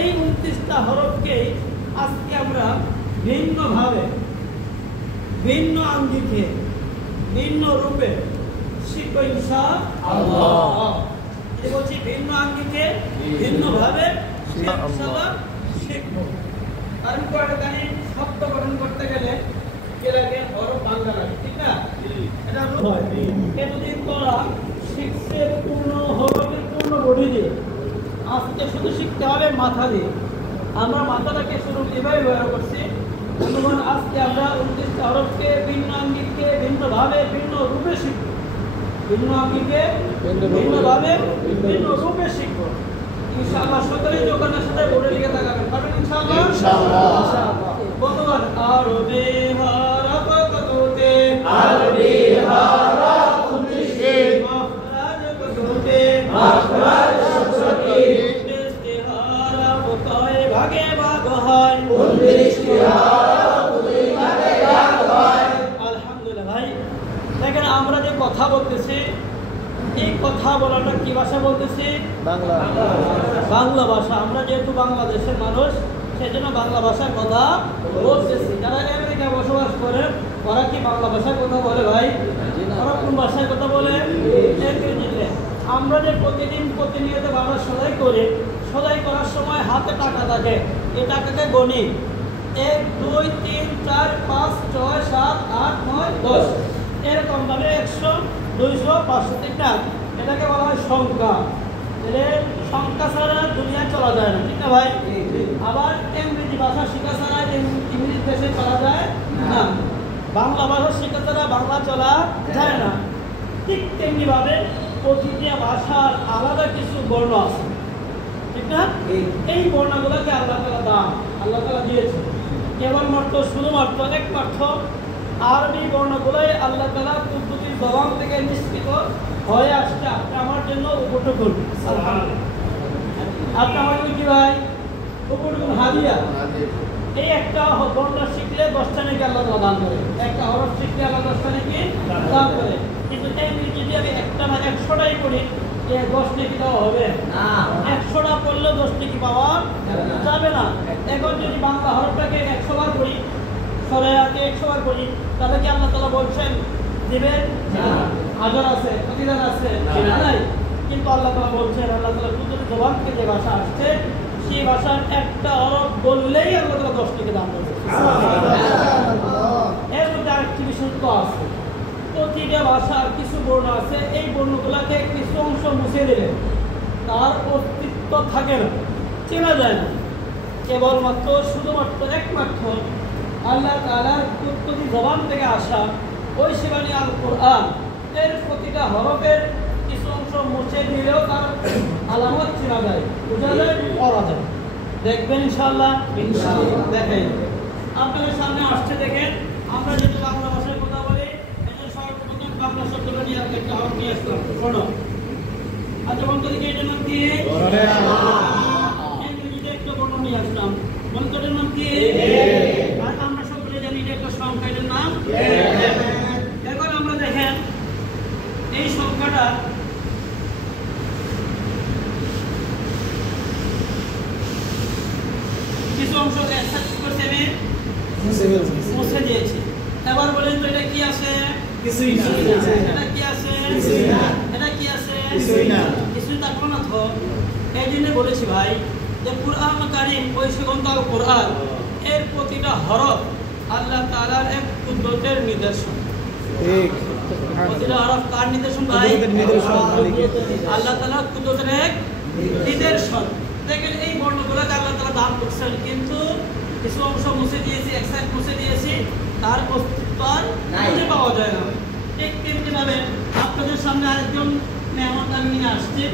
এই 29টা হরফকে আজকে আমরা ভিন্নভাবে, ভিন্ন আঙ্গিকে, ভিন্ন রূপে শিখব ইনশাআল্লাহ। বলছি ভিন্ন আঙ্গিকে ভিন্নভাবে ইনশাআল্লাহ শিখব। কারণ কোরআনে শব্দ গঠন করতে গেলে কি লাগে? হরফ বাংলা লাগে, ঠিক না? এটা হয় এতদিন তোরা শিখছে পূর্ণ হরফের পূর্ণ বডি দিয়ে, আজকে শুধু শিখতে হবে মাথা দিয়ে। আমরা মাথাটাকে শুরু এভাবে ব্যবহার করছি। বন্ধুগণ, আজকে আমরা 29টা হরফকে ভিন্ন আঙ্গিকে ভিন্নভাবে ভিন্ন রূপে শিখব। ভিন্ন আঙ্গিকে ভিন্নভাবে ভিন্ন রূপে শিখব ইনশাআল্লাহ। সকলেই দোকানের সাথে বোর্ডে লিখে থাকবেন, পারবেন ইনশাআল্লাহ? ইনশাআল্লাহ। বন্ধুগণ, আরবি হরফ কততে? আরবি হরফ 29টি। মাখরাজ কততে? মাখরাজ 67টি। 29টি হরফ কয় ভাগে ভাগ হয়? 29টি হরফ 2 ভাগে ভাগ হয়। আলহামদুলিল্লাহ। ভাই দেখেন, আমরা যে কথা বলতেছি, এই কথা বলাটা কি ভাষা বলতেছি? বাংলা। বাংলা ভাষা। আমরা যেহেতু বাংলাদেশের মানুষ, সেজন্য বাংলা ভাষার কথা বলতেছি। যারা আমেরিকায় বসবাস করে ওরা কি বাংলা ভাষায় কথা বলে ভাই? ওরা কোন ভাষায় কথা বলে? ইংরেজিতে। আমরা যে প্রতিদিন প্রতিনিয়ত আমরা সদাই করি, সদাই করার সময় হাতে টাকা থাকে, এই টাকাকে গণি 1 2 3 4 5 6 7 8 9 10 এরকম ভাবে 100 200 500, ঠিক না? এটাকে বলা হয় সংখ্যা। তাহলে সংখ্যা ছাড়া দুনিয়া চলা যায় না, ঠিক না ভাই? আবার ইংরেজি ভাষা শেখা ছাড়া ইংরেজি দেশে চলা যায় না। বাংলা ভাষা শেখা ছাড়া বাংলা চলা যায় না। ঠিক তেমনি ভাবে প্রতিটি ভাষার আলাদা কিছু বর্ণ আছে, ঠিক না? এই বর্ণগুলোকে আল্লাহ তাআলা দান, আল্লাহ তাআলা দিয়েছে। কেবলমাত্র শুধুমাত্র একমাত্র আরবি বর্ণগুলোই আল্লাহ তাআলা কুদরতি জবান থেকে নিষ্কৃত হয়ে আসছে। আপনি আমার জন্য উপটুকুন, আপনি আমার জন্য কি ভাই? উপটুকুন হাদিয়া। এই একটা বর্ণ শিখলে 10টা নাকি আল্লাহ তাআলা দান করে, একটা হরফ শিখলে আল্লাহ 10টা নাকি দান করে। কিন্তু এই যদি আমি একটা না 100টাই করি, 10 নাকি দেওয়া হবে না। 100টা পড়লেও 10 নাকি পাওয়া যাবে না। এখন যদি বাংলা হরফটাকে 100 বার করি, সরায়াকে 100 বার করি, তাহলে কি আল্লাহ তাআলা বলছেন দিবেন? হাজার আছে, প্রতিদান আছে, নাই। কিন্তু আল্লাহ তাআলা বলছেন, আল্লাহ তাআলা কুদরতি জবান থেকে যে ভাষা আসছে, সেই ভাষার একটা হরফ বললেই আল্লাহ তাআলা 10 টাকা দান করবে। এর মধ্যে আরেকটি বিষয় তো আছে, প্রতিটা ভাষার কিছু বর্ণ আছে, এই বর্ণগুলোকে কিছু অংশ মুছে দিলে তার অস্তিত্ব থাকে না, চেনা যায় না। কেবলমাত্র শুধুমাত্র একমাত্র আল্লাহ তাআলার কুদরতি জবান থেকে আসা ওই শিবানী আল কোরআন, এর প্রতিটা হরফের কিছু অংশ মুছে দিলেও তার আলামত চেনা যায়, বোঝা যায়, পড়া যায়। দেখবেন ইনশাআল্লাহ। দেখেন আপনাদের সামনে আসছে, দেখেন আমরা যেহেতু বাংলা ভাষায় কথা বলি, এই সর্বপ্রথম বাংলা শব্দটা নিয়ে একটা হরফ নিয়ে আসলাম। শোনো, আচ্ছা বন্ধু, এটার নাম কি? ইংরেজিতে একটা বর্ণ নিয়ে আসলাম, বন্ধুটার নাম কি? আর আমরা সকলে জানি এটা একটা সংখ্যা, এটার নাম। এখন আমরা দেখেন এই সংখ্যাটা কিছু অংশ মুছে দিয়েছি। এবার বলেন তো এটা কি আছে? কিছুই না। এটা কি আছে? কিছুই না। এটা কি আছে? কিছুই না। কিছুই থাকলো না তো। এই জন্য বলেছি ভাই যে কুরআন কারীম, ওই সুগন্ধ কোরআন, এর প্রতিটা হরফ আল্লাহ তাআলার এক কুদরতের নিদর্শন। ঠিক। প্রতিটা হরফ কার নিদর্শন ভাই? আল্লাহ তাআলার কুদরতের এক নিদর্শন। দেখেন এই বর্ণগুলোকে আল্লাহ তাআলা দান করছেন, কিন্তু কিছু অংশ মুছে দিয়েছি, এক সাইড মুছে দিয়েছি, তার অস্তিত্ব খুঁজে পাওয়া যায় না। ঠিক তেমনি ভাবে আপনাদের সামনে আরেকজন মেহমান আমি নিয়ে আসছি।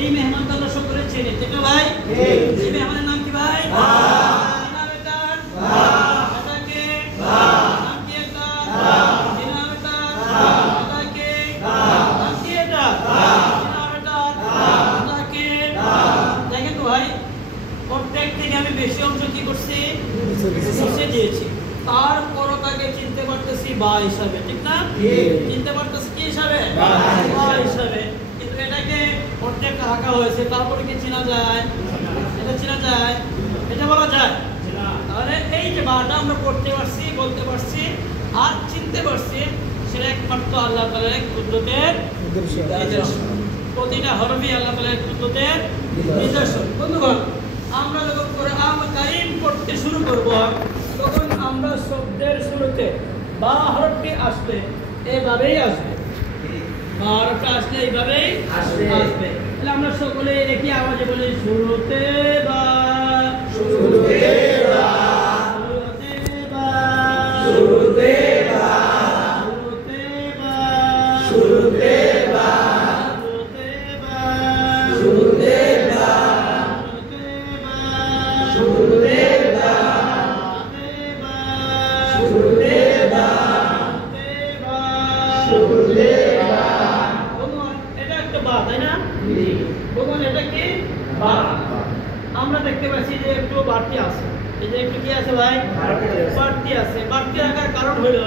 এই মেহমানটা আমরা সকলে চিনি, ঠিক না ভাই? এই মেহমানের নাম কি ভাই? দেখেন তো ভাই, প্রত্যেক থেকে আমি বেশি অংশ কি করছি? মুছে দিয়েছি। তারপরও তাকে চিনতে পারতেছি বা হিসাবে, ঠিক না? চিনতে পারতেছি কি হিসাবে? বা হিসাবে। কিন্তু এটাকে প্রত্যেকটা আঁকা হয়েছে, তারপরে কি চেনা যায়? এটা চেনা যায়? বাটা আমরা পড়তে পারছি, বলতে পারছি আর চিনতে পারছি, সেটা একমাত্র আল্লাহ তাআলার কুদরতের নিদর্শন। প্রতিটা হরফই আল্লাহ তাআলার কুদরতের নিদর্শন। বন্ধুগণ, আমরা যখন কোরআন কারীম পড়তে শুরু করব, তখন আমরা শব্দের শুরুতে বা হরফটি আসবে, এভাবেই আসবে। বা হরফটা আসলে এইভাবেই আসবে। তাহলে আমরা সকলে একই আওয়াজে বলি, শুরুতে বা, শুরুতে বা, শুরুতে বা, শুরুতে বা, শুরুতে বা, শুরুতে বা, শুরুতে বা, শুরুতে বা, শুরুতে বা। এটা একটা বা, তাই না? বলুন এটা কি? বা। আমরা দেখতে পাচ্ছি যে একটু বাড়তি আছে, এই যে একটু কি আছে ভাই? বাড়তি আছে। বাড়তি রাখার কারণ হলো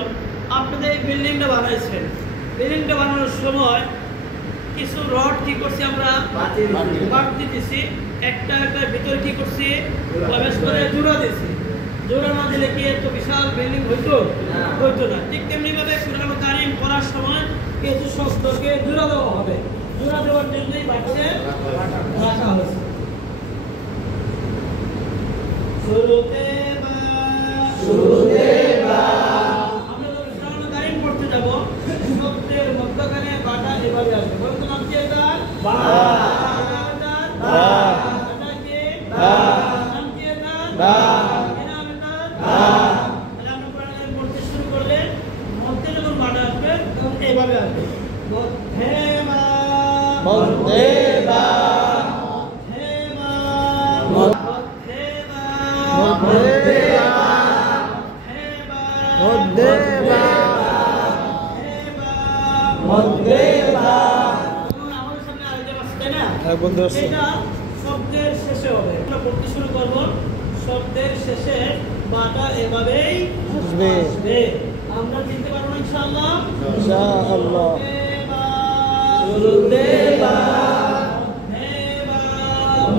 আপনাদের এই বিল্ডিংটা বানাইছেন, বিল্ডিংটা বানানোর সময় কিছু রড কি করছি আমরা? বাড়তি দিছি। একটা ভিতরে কি করছি? প্রবেশ করে জোড়া দিছি। জোড়া না দিলে কি এত বিশাল বিল্ডিং হইতো? হইতো না। ঠিক তেমনি ভাবে কোরআন কারীম পড়ার সময় কিছু শব্দকে জোড়া দেওয়া হবে, জোড়া দেওয়ার জন্যই বাক্সে রাখা হয়েছে। শুরুতে বা, শুরুতে বা। আমরা যখন কোরআন কারীম পড়তে যাব, শব্দের মধ্যখানে বাটা এভাবে আসবে। বলুন তো নাম কি এটা? বা। বা। এটা কি? বা। নাম কি এটা? বা। কি নাম এটা? বা। তাহলে আমরা কোরআন কারীম পড়তে শুরু করলে মধ্যে যখন বাটা আসবে তখন এইভাবে আসবে। মধ্যে বা, মধ্যে বা, মধ্যে বা, মধ্যে বা, মধ্যে বা, মধ্যে বা, মধ্যে বা। আমাদের সামনে আরেকজন আছে, তাই না? এটা শব্দের শেষে হবে। আমরা পড়তে শুরু করব, শব্দের শেষে বাটা এভাবেই আসবে। আমরা চিনতে পারবো ইনশাআল্লাহ। ইনশাআল্লাহ। শুরুতে বা,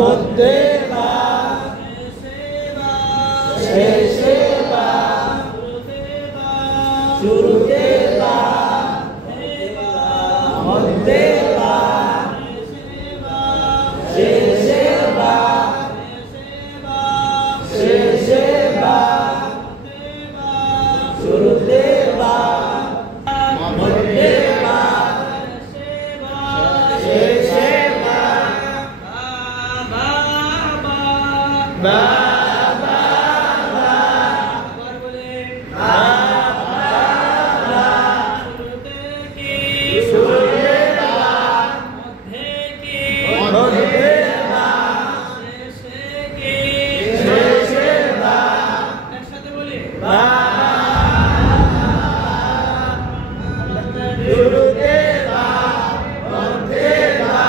মধ্যে বা, শেষে বা, শুরুতে বা, মধ্যে বা, শেষে বা, শেষে বা, শুরুতে বা, মধ্যে বা, শেষে বা, বা, বা, বা, বা, বা। আবার বলেন, বা, বা, বা। শুরুতে কি? শুরুতে বা, মধ্যে কি? মধ্যে বা, শেষে কি? শেষে বা। একসাথে বলি, বা, শুরুতে বা, মধ্যে বা,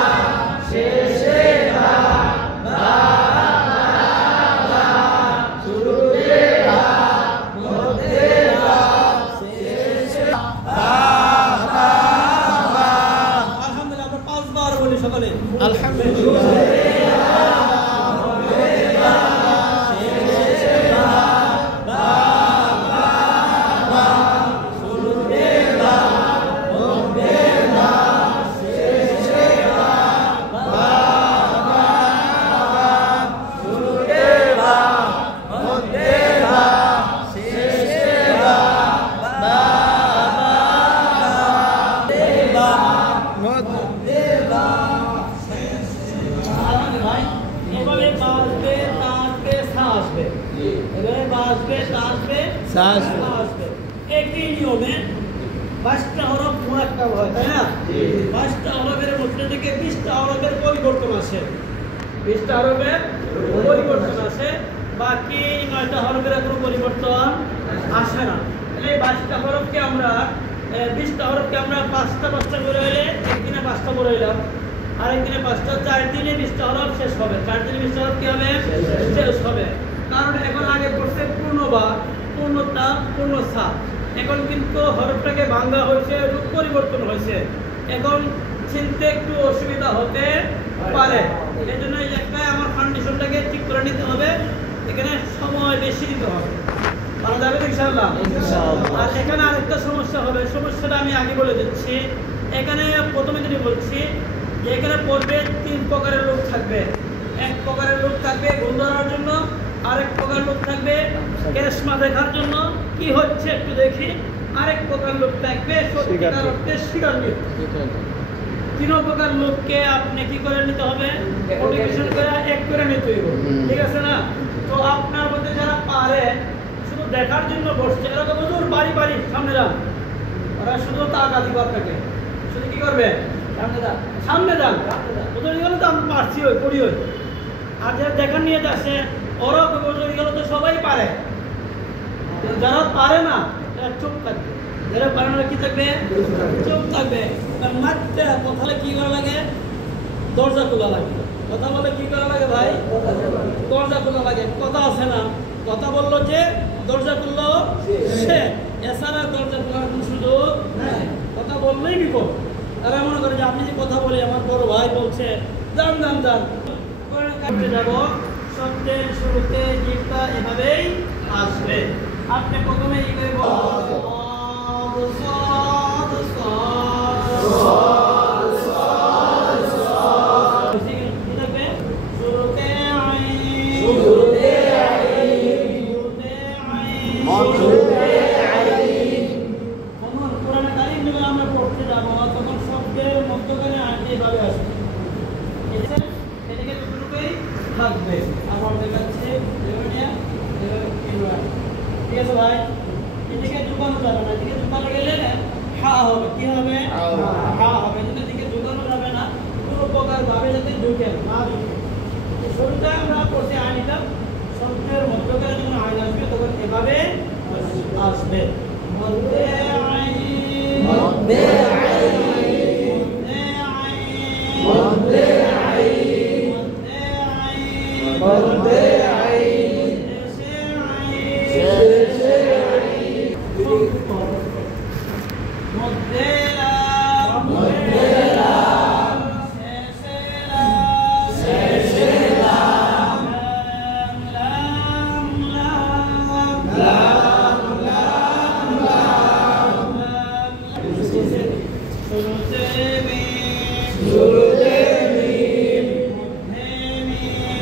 শেষে বা, বা, বা, শুরুতে বা, মধ্যে বা, শেষে বা, বা, বা। আলহামদুলিল্লাহ, আমরা 5 বার বলি সকলে। আলহামদুলিল্লাহ। ভাই এভাবে বাজবে, তাসবে, সাজবে, এভাবে বাজবে, তাসবে, সাজবে। একই নিয়মে 5টা হরফ মুরাক্কাব হয়, তাই না? 5টা হরফের মধ্যে থেকে 20টা হরফের পরিবর্তন আসে, 20টা হরফের পরিবর্তন আসে, বাকি 9টা হরফের কোনো পরিবর্তন আসে না। তাহলে এই 22টা হরফকে আমরা 20টা হরফকে আমরা 5টা করে হইলে একদিনে 5টা করে হইলাম, আরেকদিনে 5টা, 4 দিনে 20টা হরফ শেষ হবে। 4 দিনে 20টা হরফ কি হবে? শেষ হবে। কারণ এখন আগে পড়ছে পূর্ণ বা, পূর্ণতা, পূর্ণ সা। এখন কিন্তু হরফটাকে ভাঙা হয়েছে, রূপ পরিবর্তন হয়েছে। এখন চিনতে একটু অসুবিধা হতে পারে। এই জন্য এই জায়গায় আমার ফাউন্ডেশনটাকে ঠিক করে নিতে হবে, এখানে সময় বেশি দিতে হবে। পারা যাবে তো ইনশাআল্লাহ? ইনশাআল্লাহ। আর এখানে আরেকটা সমস্যা হবে, সমস্যাটা আমি আগে বলে দিচ্ছি। এখানে প্রথমে যেটা বলছি যে এখানে পড়বে 3 প্রকারের লোক থাকবে। এক প্রকারের লোক থাকবে ভুল ধরার জন্য, আরেক প্রকার লোক থাকবে কেরেশমা দেখার জন্য কি হচ্ছে একটু দেখি, আরেক প্রকার লোক থাকবে সত্যিকার অর্থে স্বীকার করতে। 3 প্রকার লোককে আপনি কি করে নিতে হবে, মোটিভেশন করে এক করে নিতে হবে, ঠিক আছে না? তো আপনার মধ্যে যারা পারে শুধু দেখার জন্য বসছে, এরকম হুজুর বাড়ি বাড়ি সামনে যান, ওরা শুধু টাকা দিব আপনাকে, শুধু কি করবে সামনে যান হুজুর গেলে তো আমি পারছি ওই করি ওই। আর যারা দেখার নিয়ে যাচ্ছে ওরা হুজুর গেলে তো সবাই পারে, যারা পারে না তারা চুপ থাকবে, যারা পারে না কি থাকবে, চুপ থাকবে। মাত্র কথা কি করা লাগে, দরজা খোলা লাগে, কথা বলে কি করা লাগে ভাই, দরজা খোলা লাগে। কথা আছে না, কথা বললো যে দরজা খুললো সে, এছাড়া দরজা খোলার কোনো সুযোগ নাই। কথা বললেই বিপদ। তারা মনে করে যে আপনি যে কথা বলি আমার বড় ভাই বলছে যান যান যান কাটতে যাবো, শব্দের শুরুতে জিভটা এভাবেই আসবে। আপনি প্রথমে এই করে আমরা পড়তে যাবো তখন শব্দের মধ্যখানে আনতে এভাবে আসবে, এটাকে দুটোই থাকবে। আমার দেখাচ্ছে ঠিক আছে ভাই, এদিকে ঢুকানো যাবে না, এদিকে ঢুকানো গেলে হা হবে, কি হবে, হা হবে। যদি এদিকে ঢুকানো যাবে না, কোনো প্রকার ভাবে যাতে ঢুকে না ঢুকে। শুরুটা আমরা পড়তে আইনটা শব্দের মধ্যখানে যখন আইন আসবে তখন এভাবে আসবে, মধ্যে আইন, মধ্যে আইন, মধ্যে আইন, মধ্যে আইন, মধ্যে আইন, শেষে আইন, মধ্যে লাম, মধ্যে লাম, শেষে লাম, লাম লাম লাম লাম লাম, শুরুতে মিম, শুরুতে মিম,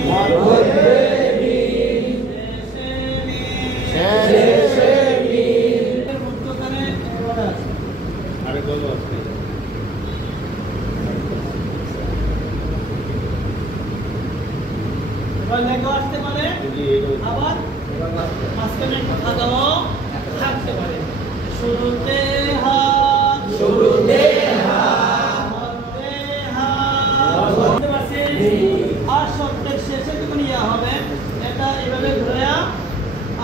মধ্যে মিম, শেষে মিম, শেষে মিম, এর মধ্যখানে এবার আছে। এবার লেখা আসতে পারে, আবার মাঝখানে কথা দেওয়া থাকতে পারে। শুরুতে হা, শুরুতে হা, মধ্যে হা, বুঝতে পারছেন? আর শব্দের শেষে যখন ইয়া হবে এটা এভাবে ঘুরে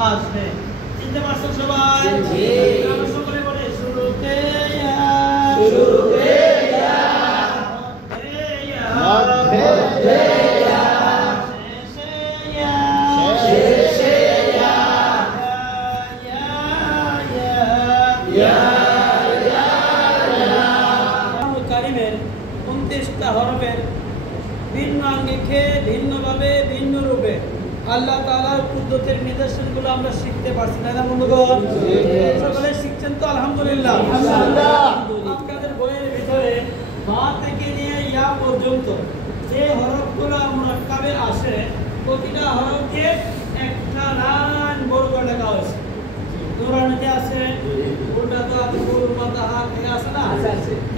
আসবে। চিনতে পারছো সবাই? আমরা সকলে বলে শুরুতে ইয়া, শুরুতে ইয়া, মধ্যে ইয়া, মধ্যে ইয়া, শেষে ইয়া, শেষে ইয়া, ইয়া ইয়া ইয়া ইয়া। কোরআনুল কারীমের 29টা হরফের ভিন্ন আঙ্গিকে ভিন্নভাবে ভিন্ন রূপে আল্লাহ তাআলার কুদরতের নিদর্শনগুলো আমরা শিখতে পারছি, তাই না বন্ধুগণ? সকলে শিখছেন তো? আলহামদুলিল্লাহ। আপনাদের বইয়ের ভিতরে বা থেকে নিয়ে ইয়া পর্যন্ত যে হরফগুলো মুরাক্কাবে আসে প্রতিটা হরফকে একটা লাইন বড় করে লেখা হয়েছে। কোরআনেতে আছে উল্টা তো আছে গোল মাথা হাত থেকে আছে না,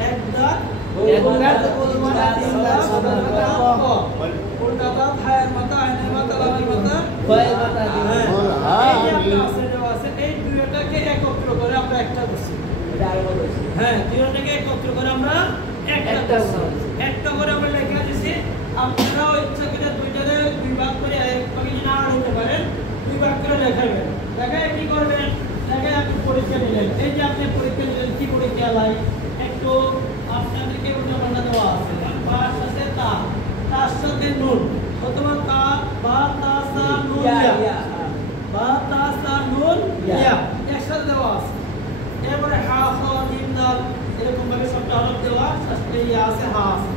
একটা উল্টা তো গোল মাথা তিনটা উল্টা তো হায়ের মাথা আইনের মাথা লামের মাথা কয়ের মাথা হ্যাঁ এই যে একটা আছে দেওয়া আছে, এই দুইটাকে একত্র করে আমরা একটা করছি। হ্যাঁ, দুইটাকে একত্র করে আমরা একটা করে আমরা লেখা দিছি। আপনারাও ইচ্ছা করে দুইটারে দুই ভাগ করে এক ভাগে না হতে পারেন, দুই ভাগ করে লেখাবেন। লেখায় কি করবেন, লেখায় আপনি পরীক্ষা নিলেন। এই যে আপনি পরীক্ষা নিলেন, কি পরীক্ষা লাই একটু আপনাদেরকে উল্টাপাল্টা দেওয়া আছে। তার সাথে তার সাথে নুন, অথবা তা বা তা সা নুন ইয়া, বা তা সা নুন ইয়া একসাথে দেওয়া আছে। এরপরে হা খ জিম দাল এরকম ভাবে সবটা হরফ দেওয়া, সাথে ইয়া আছে, হা আছে।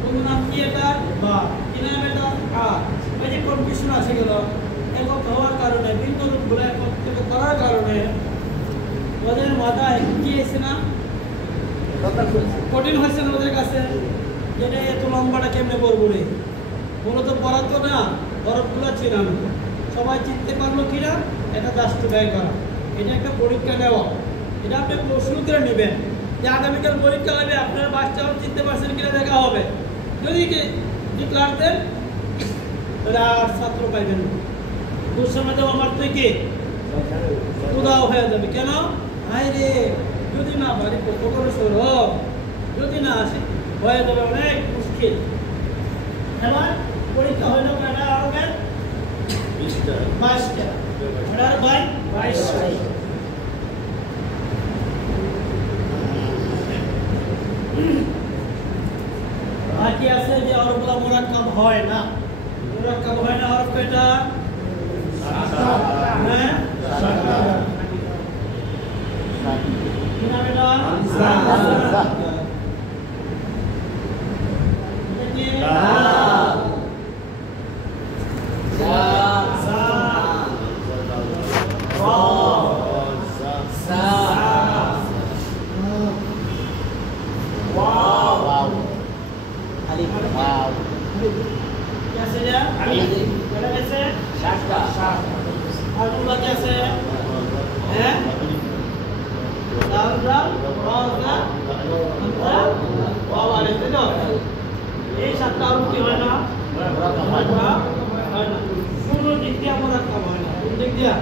কোন নাম কি এটা, বা কি নাম এটা, হা। এই যে কনফিউশন আসে গেল একত্র হওয়ার কারণে ভিন্ন রূপগুলো একত্রিত করার ওদের মাথায় কি এসে না কঠিন হয়েছে না ওদের কাছে, যেটা এত লম্বাটা কেমনে পড়বো রে, মূলত পড়া তো না, বরফগুলো চিনানো, সবাই চিনতে পারলো কিনা এটা জাস্ট ব্যয় করা, এটা একটা পরীক্ষা নেওয়া, এটা আপনি প্রশ্ন করে নেবেন যে আগামীকাল পরীক্ষা নেবে আপনারা বাচ্চা চিনতে পারছেন কিনা দেখা হবে, যদি ডিক্লার দেন তাহলে আর ছাত্র পাইবেন না, দুঃসময় দেব আমার তুই কে উদাও হয়ে যাবে, কেন হায় রে যদি না পারি কত করে সৌরভ, যদি না আসে হয়ে যাবে অনেক মুশকিল। এবার পরীক্ষা হইল কয়টা আরো কেন 22টা, এটা আর 22টা। বাকি আছে যে হরফগুলো মুরাক্কাব হয় না, মুরাক্কাব হয় না হরফ কয়টা? হ্যাঁ কি নাম এটা? कैसे जा? क्या कैसे? शास्त्रा। आलूला कैसे? हैं? दाल दाल, राजा, अंधा, वावाले ते ना। ये शास्त्रा रुकी है ना? है ना? सुनो देख दिया मुरा कब है ना? तुम देख दिया?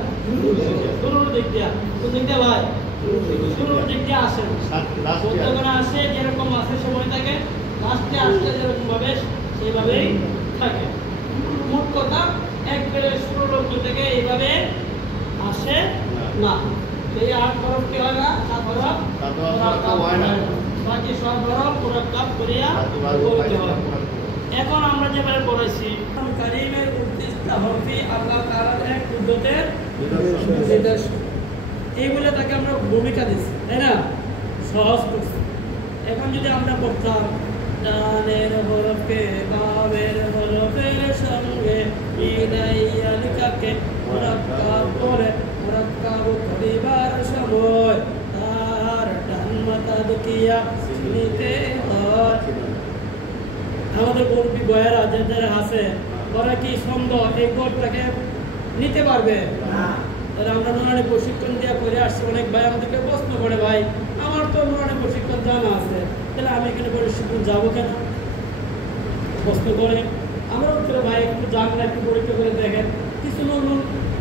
सुनो देख दिया? तुम देख दिया भाई? सुनो देख दिया आसे। तो कौन आसे? যেরকম আসে সময় থাকে লাস্টে আসলে যেরকম ভাবে সেইভাবেই থাকে। মোট কথা একবারে শুরুর থেকে এইভাবে আসে না, এই 8 হরফ কি হয় না, 7 হরফ মুরাক্কাব হয় না, বাকি সব হরফ মুরাক্কাব করিয়া বলতে হয়। এখন আমরা যেভাবে পড়াইছি কারীমের 29টা হরফই আল্লাহ তাআলার এক কুদরতের নিদর্শন, এইগুলো তাকে আমরা ভূমিকা দিচ্ছি, তাই না, সহজ করছি। এখন যদি আমরা পড়তাম ডানের হরফকে বামের হরফের সঙ্গে মিলাইয়া লিখাকে মুরাক্কাব করে মুরাক্কাব করিবার সময় তার ডান মাথা দেখিয়া নিতে হয়। আমাদের মুরব্বী বয়েরা যে যারা আছে ওরা কি ছন্দ এই কোডটাকে নিতে পারবে না? তাহলে আমরা নুরানি প্রশিক্ষণ দিয়ে করে আসছি, অনেক ভাই আমাদেরকে প্রশ্ন করে ভাই আমার তো নুরানি প্রশিক্ষণ জানা আছে, তাহলে আমি এখানে প্রশিক্ষণ যাবো কেন প্রশ্ন করে। আমরা উত্তরে ভাই একটু যান না, একটু পরীক্ষা করে দেখেন, কিছু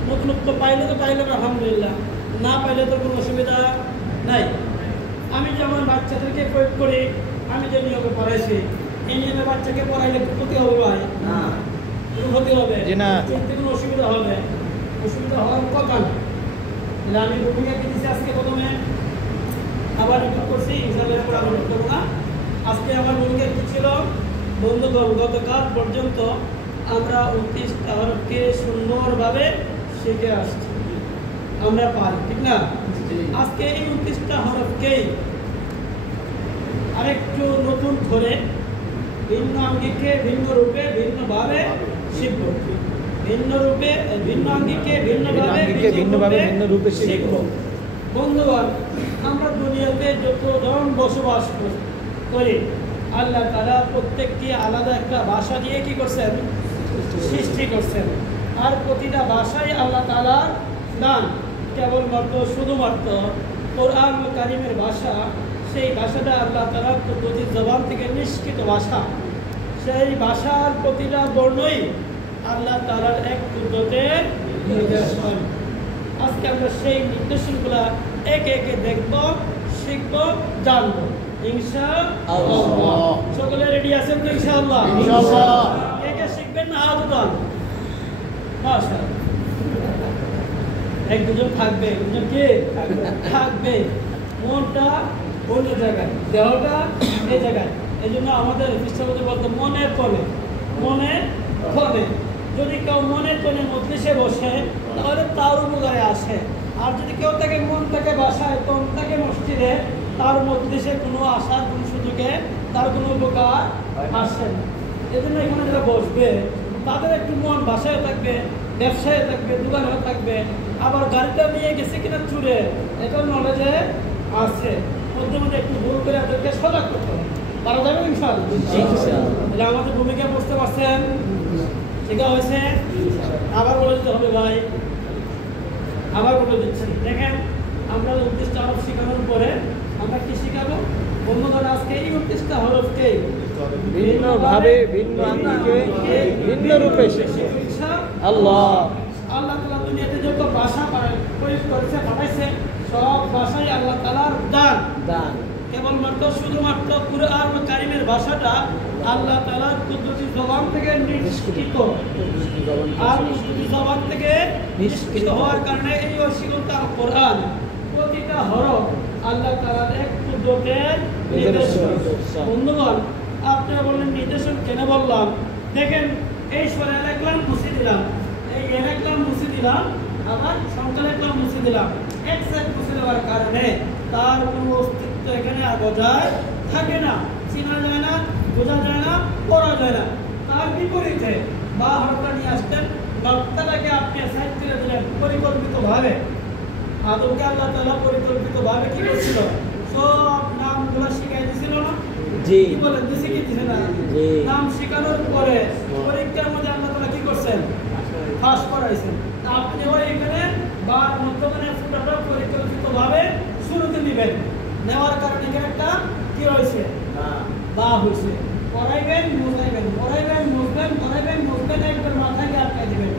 নতুনত্ব পাইলে তো পাইলে আলহামদুলিল্লাহ, না পাইলে তো কোনো অসুবিধা নাই। আমি যেমন বাচ্চাদেরকে প্রয়োগ করি, আমি যে নিয়মে পড়াইছি এই নিয়মে বাচ্চাকে পড়াইলে ক্ষতি হবে ভাই না, ক্ষতি হবে না, কোনো অসুবিধা হবে, অসুবিধা হওয়ার কথা না। তাহলে আমি ভূমিকা কি দিচ্ছি আজকে প্রথমে, আবার রিপিট করছি, ইনশাআল্লাহ এরপর আমি রিপিট করবো না। আজকে আমার ভূমিকা কি ছিল বন্ধুগণ, গতকাল পর্যন্ত আমরা 29টা হরফকে সুন্দরভাবে শিখে আসছি, আমরা পারি, ঠিক না? আজকে এই 29টা হরফকেই আরেকটু নতুন করে ভিন্ন আঙ্গিকে ভিন্ন রূপে ভিন্নভাবে শিখব, ভিন্ন রূপে ভিন্ন আঙ্গিকে ভিন্নভাবে ভিন্ন রূপে শিখব। বন্ধুগণ, আমরা দুনিয়াতে যতজন বসবাস করি আল্লাহ তাআলা প্রত্যেকটি আলাদা একটা ভাষা দিয়ে কি করছেন, সৃষ্টি করছেন, আর প্রতিটা ভাষাই আল্লাহ তাআলার দান। কেবলমাত্র শুধুমাত্র কোরআন কারীমের ভাষা, সেই ভাষাটা আল্লাহ তাআলার প্রতি জবান থেকে নিষ্কৃত ভাষা, সেই ভাষার প্রতিটা বর্ণই আল্লাহ তাআলার এক কুদরতের নিদর্শন। আজকে আমরা সেই নিদর্শনগুলা একে একে দেখব, শিখব, জানব ইনশাআল্লাহ। সকলে রেডি আছেন তো ইনশাআল্লাহ? ইনশাআল্লাহ। কে কে শিখবেন না হাত উঠান। মাশাআল্লাহ, এক দুজন থাকবে, দুজন কে থাকবে, মনটা অন্য জায়গায়, দেহটা এই জায়গায়। এই জন্য আমাদের খ্রিস্টানদের বলতে মনের কোণে, মনের কোণে। যদি কেউ মনের কোণে মজলিসে বসে তাহলে তার উপকারে আসে, আর যদি কেউ তাকে মন থেকে বাসায় তখন তাকে মসজিদে তার মজলিসে কোনো আসার কোনো সুযোগে তার কোনো উপকার আসে না। এই জন্য এখানে যারা বসবে তাদের একটু মন বাসায় থাকবে, ব্যবসায় থাকবে, দোকানে থাকবে, আবার গাড়িটা নিয়ে গেছে কিনা চুরে, এটা নলেজে আছে। মধ্যে মধ্যে একটু ভুল করে ওদেরকে সজাগ করতে হবে। পারা যাবে ইনশাআল্লাহ? তাহলে আমাদের ভূমিকা বুঝতে পারছেন? শেখা হয়েছে? আবার বলে দিতে হবে ভাই, আবার বলে দিচ্ছি। দেখেন, আমরা 29টা হরফ শেখানোর পরে আমরা কি শিখাবো? বন্ধুগণ, আজকে এই 29টা হরফকে ভিন্ন ভাবে, ভিন্ন আঙ্গিকে, ভিন্ন রূপে শিখে আল্লাহ আল্লাহ তাআলা দুনিয়াতে যত ভাষা প্রয়োগ করেছে, পাঠাইছে, সব ভাষাই আল্লাহ তাআলার দান। কেবলমাত্র শুধুমাত্র কুরআন কারীমের ভাষাটা আল্লাহ তাআলার কুদরতি জবান থেকে নিষ্কৃত, আর কুদরতি জবান থেকে নিষ্কৃত হওয়ার কারণে এই অসীমতা কোরআন প্রতিটা হরফ আল্লাহ তাআলার এক কুদরতের নিদর্শন। বন্ধুগণ, আপনারা বললেন নিদর্শন কেন বললাম? দেখেন, এই সূরা আল-ইখলাস মুছে দিলাম, এই আল-ইখলাস মুছে দিলাম, আবার সংখ্যা ইখলাস মুছে দিলাম। এক সাইড মুছে দেওয়ার কারণে তার কোনো অস্তিত্ব এখানে আর বজায় থাকে না, চেনা যায় না, বোঝা যায় না, পড়া যায় না। তার বিপরীতে বা হরফটা নিয়ে আসতেন, বার্তাটাকে আপনি সাইড করে দিলেন পরিকল্পিতভাবে। আদমকে আল্লাহ তাআলা পরিকল্পিতভাবে কি করছিল? সব নামগুলো শিখাই দিছিল না? জি। কি বলেন, দিছে কি দিছে না? নাম শেখানোর পরে পরীক্ষার মধ্যে আল্লাহ তাআলা কি করছেন? পাস করাইছেন। আপনি ওই এখানে বা মধ্যখানে ফুটাটা পরিকল্পিতভাবে শুরুতে নেবেন, নেওয়ার কারণে এখানে একটা কি হয়েছে? বা হয়েছে। পড়াইবেন, মুছাইবেন, পড়াইবেন, মুছবেন, পড়াইবেন, মুছবেন, একবার মাথায় আটকাই দিবেন।